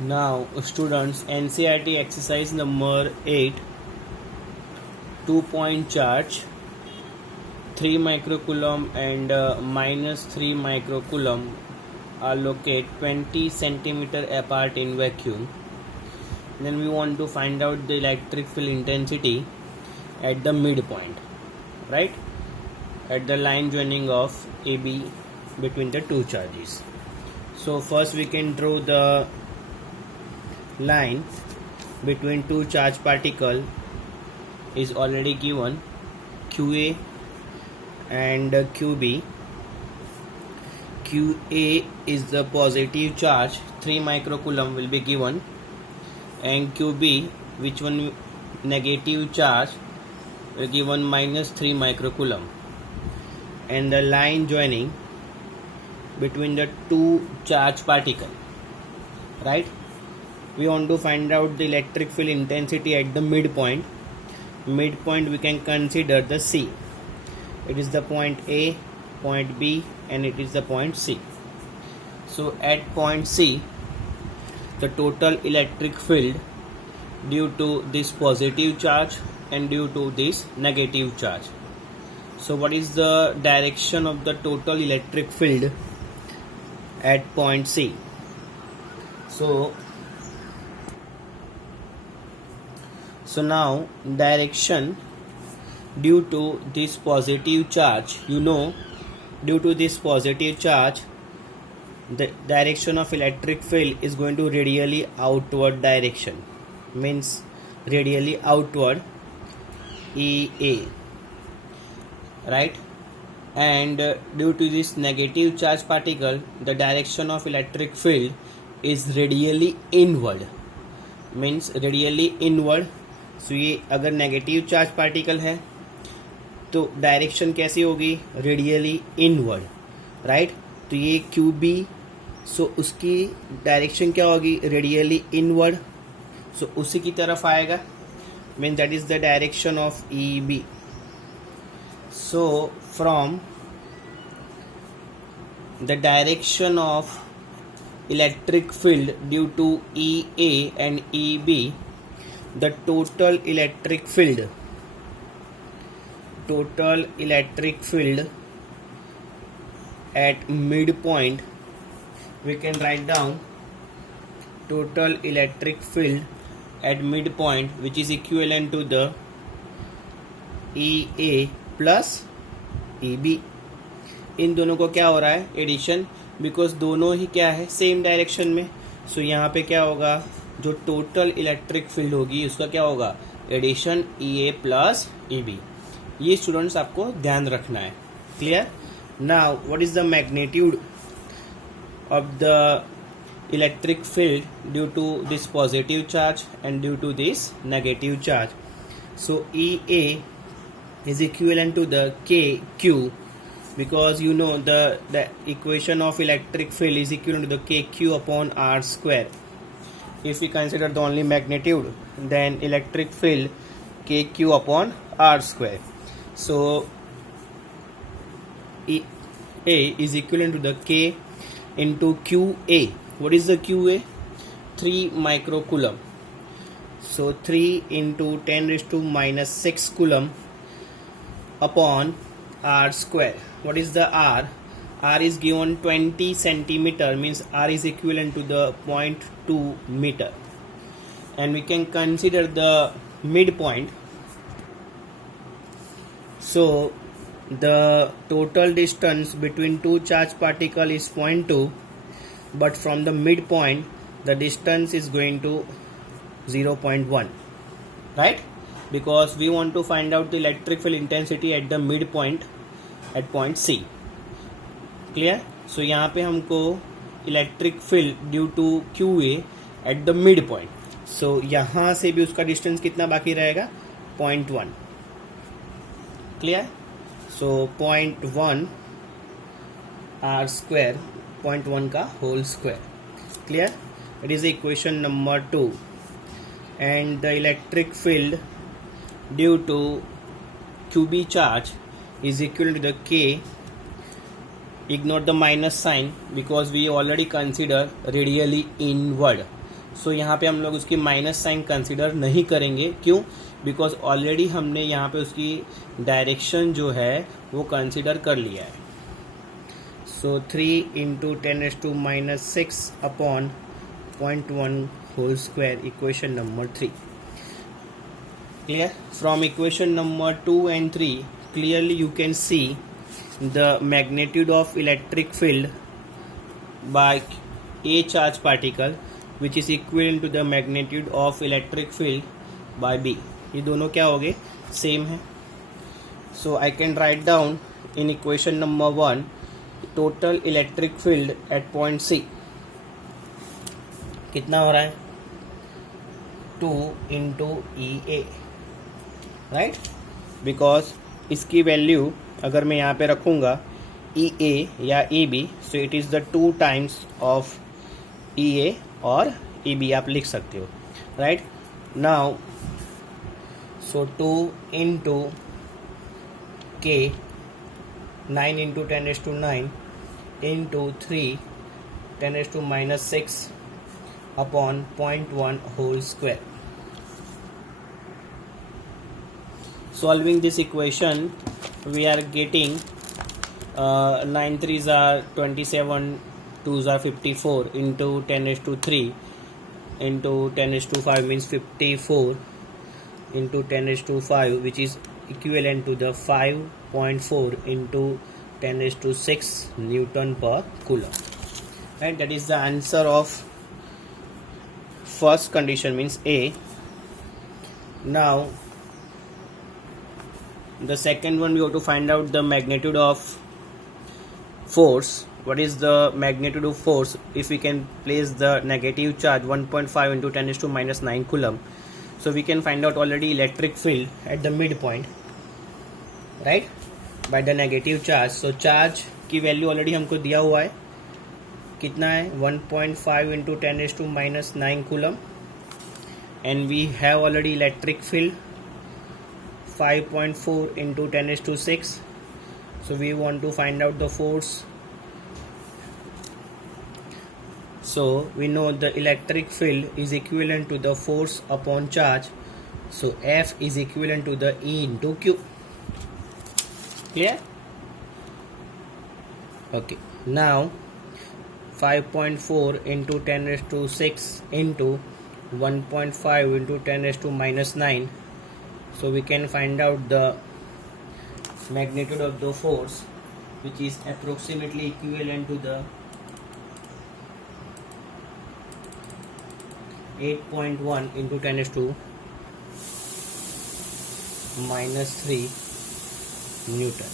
Now, students, NCERT exercise number 8, 2-point charge, 3 microcoulomb and -3 microcoulomb are located 20 centimeter apart in vacuum. Then we want to find out the electric field intensity at the midpoint, right? At the line joining of AB between the two charges. So first we can draw the line between two charge particle is already given, QA and QB. QA is the positive charge, 3 microcoulomb will be given, and QB, which one negative charge, will given -3 microcoulomb. And the line joining between the two charge particle, right? We want to find out the electric field intensity at the midpoint. Midpoint we can consider the C. It is the point A, point B, and it is the point C. So at point C, the total electric field due to this positive charge and due to this negative charge. So what is the direction of the total electric field at point C? So now direction due to this positive charge, due to this positive charge, the direction of electric field is going to radially outward direction, means radially outward, EA, right? And due to this negative charge particle, the direction of electric field is radially inward, means radially inward. So ये अगर negative charge particle है तो direction कैसी होगी, radially inward, right? तो ये QB, सो उसकी direction क्या होगी, रेडियली इनवर्ड, सो उसी की तरफ आएगा, mean that is the direction of EB. So from the direction of electric field due to EA and EB, the total electric field at midpoint, we can write down total electric field at midpoint, which is equivalent to the EA plus EB. इन दोनों को क्या हो रहा है, addition, because दोनों ही क्या है, same direction में. सो यहाँ पे क्या होगा, जो टोटल इलेक्ट्रिक फील्ड होगी उसका क्या होगा, एडिशन EA प्लस EB. ये स्टूडेंट्स आपको ध्यान रखना है. Clear? Now what is the magnitude of the electric field due to this positive charge and due to this negative charge? So EA is equivalent to the KQ, because the equation of electric field is equivalent to the KQ upon R square. If we consider the only magnitude, then electric field KQ upon R square. So EA is equivalent to the K into QA. What is the QA? 3 microcoulomb. So 3 into 10 raised to -6 coulomb upon R square. What is the R? R is given 20 centimeter, means R is equivalent to the 0.2 meter. And we can consider the midpoint. So the total distance between two charge particle is 0.2, but from the midpoint the distance is going to 0.1, right? Because we want to find out the electric field intensity at the midpoint at point C. Clear? So यहाँ पे हमको electric field due to QA at the midpoint, so यहाँ से भी उसका distance कितना बाकी रहेगा, 0.1. क्लियर? सो 0.1 R स्क्वायर, 0.1 का whole square. Clear? It is equation number 2. And the electric field due to QB charge is equal to the K. Ignore the minus sign because we already consider radially inward. सो यहाँ पे हम लोग उसकी minus sign consider नहीं करेंगे. क्यों? Because already हमने यहाँ पे उसकी डायरेक्शन जो है वो कंसिडर कर लिया है. So 3 into 10⁻⁻6 upon 0.1 whole square, equation number 3. Clear? From equation number 2 and 3, clearly you can see the magnitude of electric field by a charge particle which is equivalent to the magnitude of electric field by b. ये दोनों क्या हो गए? Same है. So I can write down in equation number 1 total electric field at point C. कितना हो रहा है? 2 into EA. राइट, बिकॉज इसकी वैल्यू अगर मैं यहाँ पे रखूँगा ई ए या E B, so it is the 2 times of E A और ई बी आप लिख सकते हो. Right now, so 2 into k 9 into 10⁻⁹ into 3 10⁻⁻6 upon 0.1 whole square. Solving this equation, we are getting 9 3s are 27, 2s are 54 into 10⁻³ into 10⁻5 means 54 into 10⁻5, which is equivalent to the 5.4 into 10⁻6 Newton per Coulomb. Right, that is the answer of first condition, means A. Now the second one, we have to find out the magnitude of force. What is the magnitude of force if we can place the negative charge 1.5 into 10⁻⁹ coulomb? So we can find out already electric field at the midpoint, right, by the negative charge. So charge की value already हमको दिया हुआ है, कितना है? 1.5 into 10⁻⁹ coulomb, and we have already electric field 5.4 into 10⁻⁶. So we want to find out the force. So we know the electric field is equivalent to the force upon charge. So F is equivalent to the E into Q. Clear? Okay. Now 5.4 into 10⁻⁶ into 1.5 into 10⁻⁻⁹. So we can find out the magnitude of the force, which is approximately equivalent to the 8.1 into 10⁻⁻³ Newton.